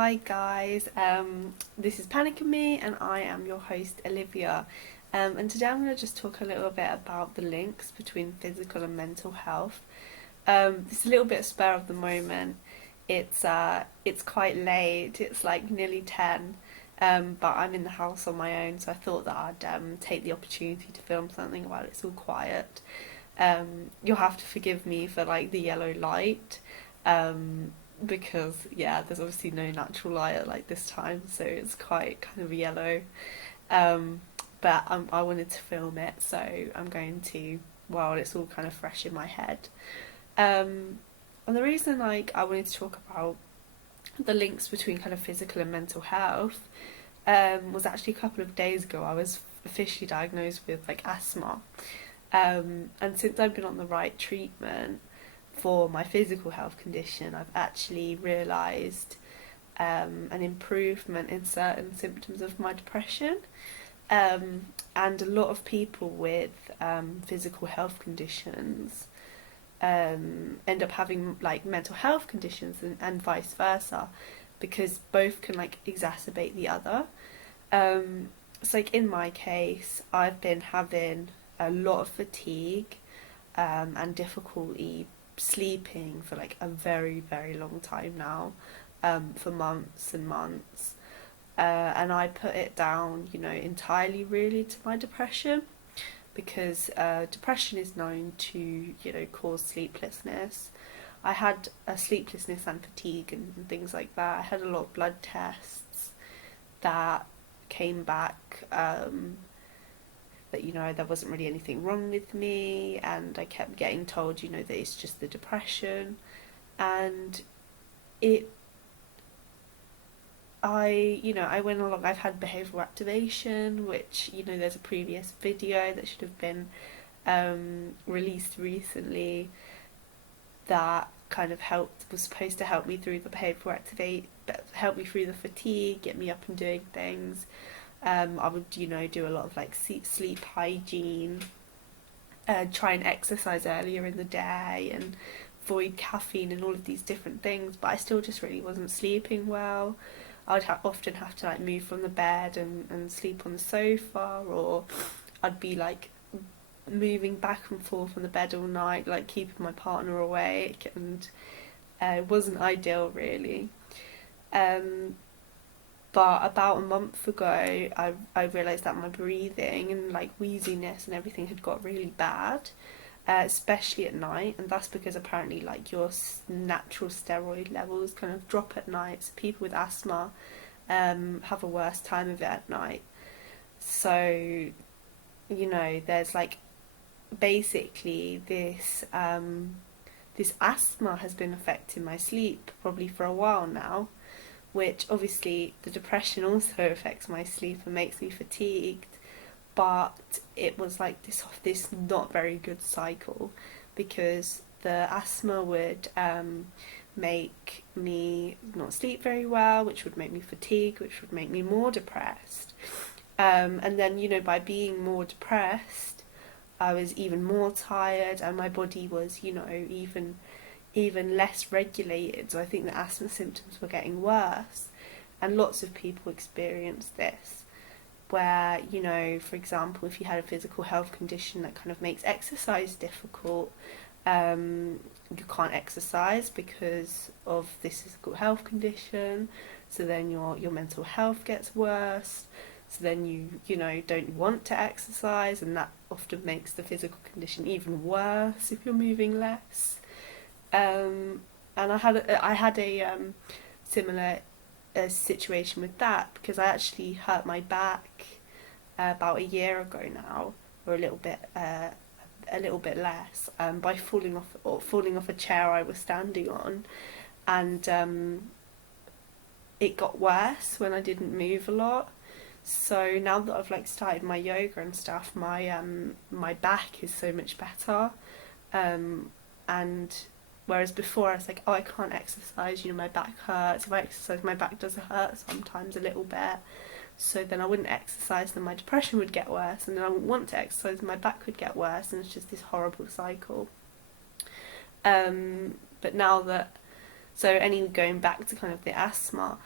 Hi guys, this is Panic and Me and I am your host Olivia, and today I'm going to just talk a little bit about the links between physical and mental health. It's a little bit spur of the moment. It's quite late, it's like nearly 10, but I'm in the house on my own, so I thought that I'd take the opportunity to film something while it's all quiet. You'll have to forgive me for like the yellow light. Because there's obviously no natural light at like this time, so it's quite kind of yellow. But I wanted to film it, so I'm going to while it's all kind of fresh in my head. And the reason I wanted to talk about the links between kind of physical and mental health was actually a couple of days ago. I was officially diagnosed with like asthma, and since I've been on the right treatment for my physical health condition, I've actually realised an improvement in certain symptoms of my depression. And a lot of people with physical health conditions end up having like mental health conditions, and vice versa, because both can like exacerbate the other. It's like in my case, I've been having a lot of fatigue and difficulty sleeping for like a very, very long time now, for months and months. And I put it down, entirely really to my depression, because depression is known to, cause sleeplessness. I had sleeplessness and fatigue and things like that. I had a lot of blood tests that came back that there wasn't really anything wrong with me, and I kept getting told that it's just the depression. And it I went along. I've had behavioural activation, which there's a previous video that should have been released recently that kind of was supposed to help me through the help me through the fatigue, get me up and doing things. I would, do a lot of like sleep hygiene, try and exercise earlier in the day, and avoid caffeine and all of these different things. But I still just really wasn't sleeping well. I'd often have to like move from the bed and sleep on the sofa, or I'd be like moving back and forth on the bed all night, like keeping my partner awake, and it wasn't ideal really. But about a month ago, I realised that my breathing and like wheeziness and everything had got really bad, especially at night, and that's because apparently like your natural steroid levels kind of drop at night. So people with asthma have a worse time of it at night. So there's like basically this asthma has been affecting my sleep probably for a while now, which obviously the depression also affects my sleep and makes me fatigued. But it was like this not very good cycle, because the asthma would make me not sleep very well, which would make me fatigue, which would make me more depressed. And then by being more depressed, I was even more tired, and my body was even less regulated. So I think the asthma symptoms were getting worse, and lots of people experienced this, where for example, if you had a physical health condition that kind of makes exercise difficult, you can't exercise because of this physical health condition, so then your mental health gets worse, so then you don't want to exercise, and that often makes the physical condition even worse if you're moving less. And I had a similar situation with that, because I actually hurt my back about a year ago now, or a little bit less, by falling off a chair I was standing on, and it got worse when I didn't move a lot. So now that I've like started my yoga and stuff, my back is so much better, and whereas before I was like, oh, I can't exercise, my back hurts. If I exercise, my back does hurt sometimes a little bit. So then I wouldn't exercise, then my depression would get worse, and then I wouldn't want to exercise, and my back would get worse, and it's just this horrible cycle. But now that, so anyway, going back to kind of the asthma,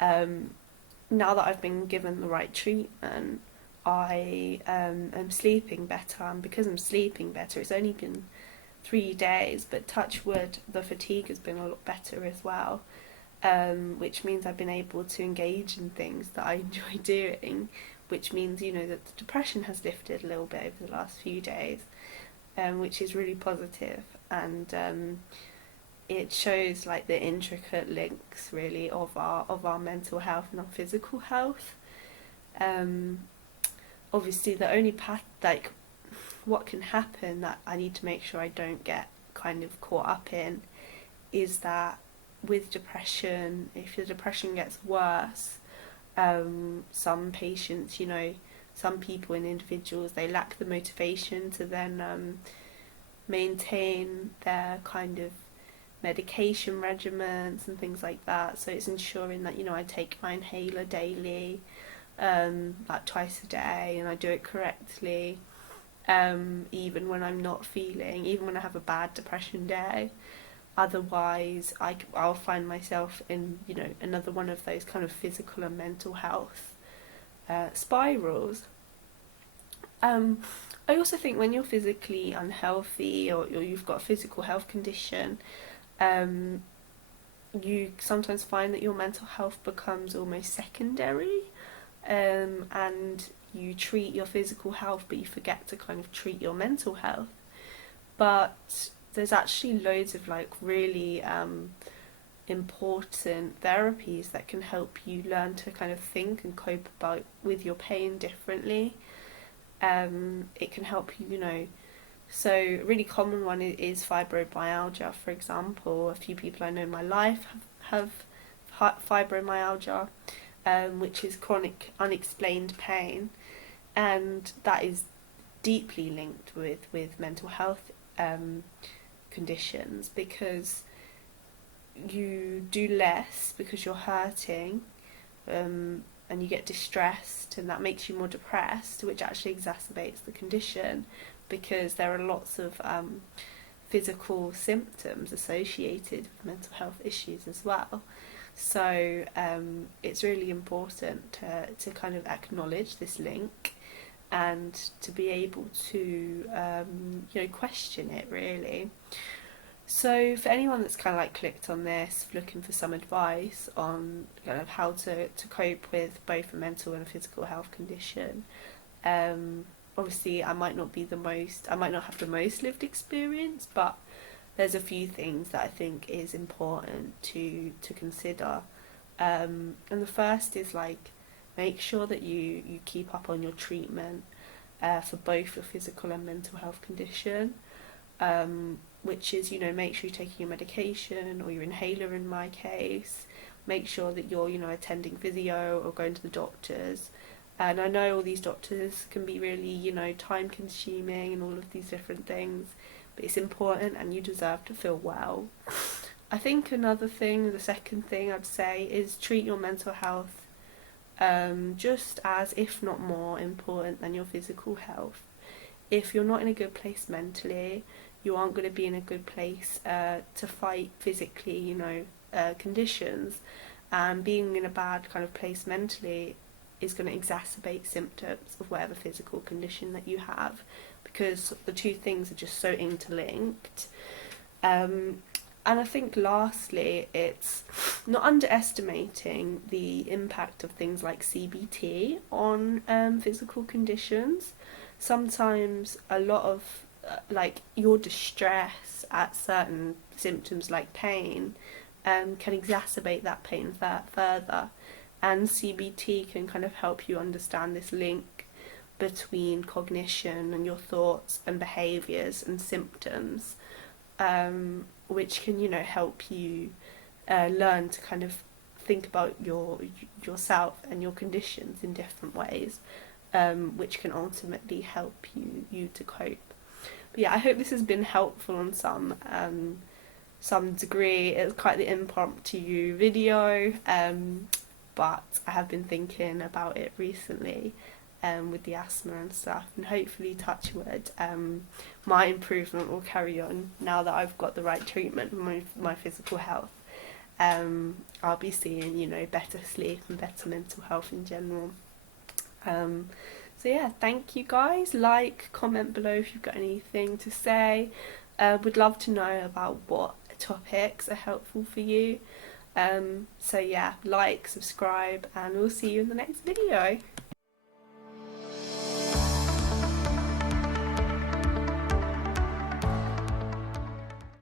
Now that I've been given the right treatment, I am sleeping better, and because I'm sleeping better, it's only been 3 days, but touch wood, the fatigue has been a lot better as well, which means I've been able to engage in things that I enjoy doing, which means, you know, that the depression has lifted a little bit over the last few days, which is really positive, and it shows like the intricate links really of our mental health and our physical health. Obviously the only path, like what can happen that I need to make sure I don't get kind of caught up in, is that with depression, if the depression gets worse, some patients, you know, some people and individuals, they lack the motivation to then maintain their kind of medication regimens and things like that. So it's ensuring that, you know, I take my inhaler daily, like twice a day, and I do it correctly, even when I'm not feeling, even when I have a bad depression day. Otherwise, I'll find myself in, you know, another one of those kind of physical and mental health spirals. I also think when you're physically unhealthy, or you've got a physical health condition, you sometimes find that your mental health becomes almost secondary, and you treat your physical health but you forget to kind of treat your mental health. But there's actually loads of like really important therapies that can help you learn to kind of think and cope with your pain differently. It can help you, you know, so a really common one is fibromyalgia, for example. A few people I know in my life have fibromyalgia, which is chronic unexplained pain, and that is deeply linked with mental health conditions, because you do less because you're hurting, and you get distressed, and that makes you more depressed, which actually exacerbates the condition, because there are lots of physical symptoms associated with mental health issues as well. So it's really important to kind of acknowledge this link, and to be able to you know, question it really. So for anyone that's kind of like clicked on this looking for some advice on kind of how to cope with both a mental and a physical health condition, obviously I might not have the most lived experience, but there's a few things that I think is important to consider, and the first is like, make sure that you keep up on your treatment for both your physical and mental health condition, which is, you know, make sure you're taking your medication or your inhaler in my case. Make sure that you're, you know, attending physio or going to the doctors. And I know all these doctors can be really, you know, time consuming and all of these different things, but it's important, and you deserve to feel well. I think the second thing I'd say is treat your mental health just as, if not more, important than your physical health. If you're not in a good place mentally, you aren't going to be in a good place to fight physically, you know, conditions. And being in a bad kind of place mentally is going to exacerbate symptoms of whatever physical condition that you have, because the two things are just so interlinked. And I think lastly, it's not underestimating the impact of things like CBT on physical conditions. Sometimes a lot of like your distress at certain symptoms like pain can exacerbate that pain further, and CBT can kind of help you understand this link between cognition and your thoughts and behaviours and symptoms, which can, you know, help you learn to kind of think about yourself and your conditions in different ways, which can ultimately help you to cope. But yeah, I hope this has been helpful on some degree. It's quite the impromptu video, but I have been thinking about it recently, with the asthma and stuff, and hopefully, touch wood, my improvement will carry on now that I've got the right treatment for my physical health. I'll be seeing, you know, better sleep and better mental health in general. So yeah, thank you guys. Like, comment below if you've got anything to say. Would love to know about what topics are helpful for you. So yeah, like, subscribe, and we'll see you in the next video.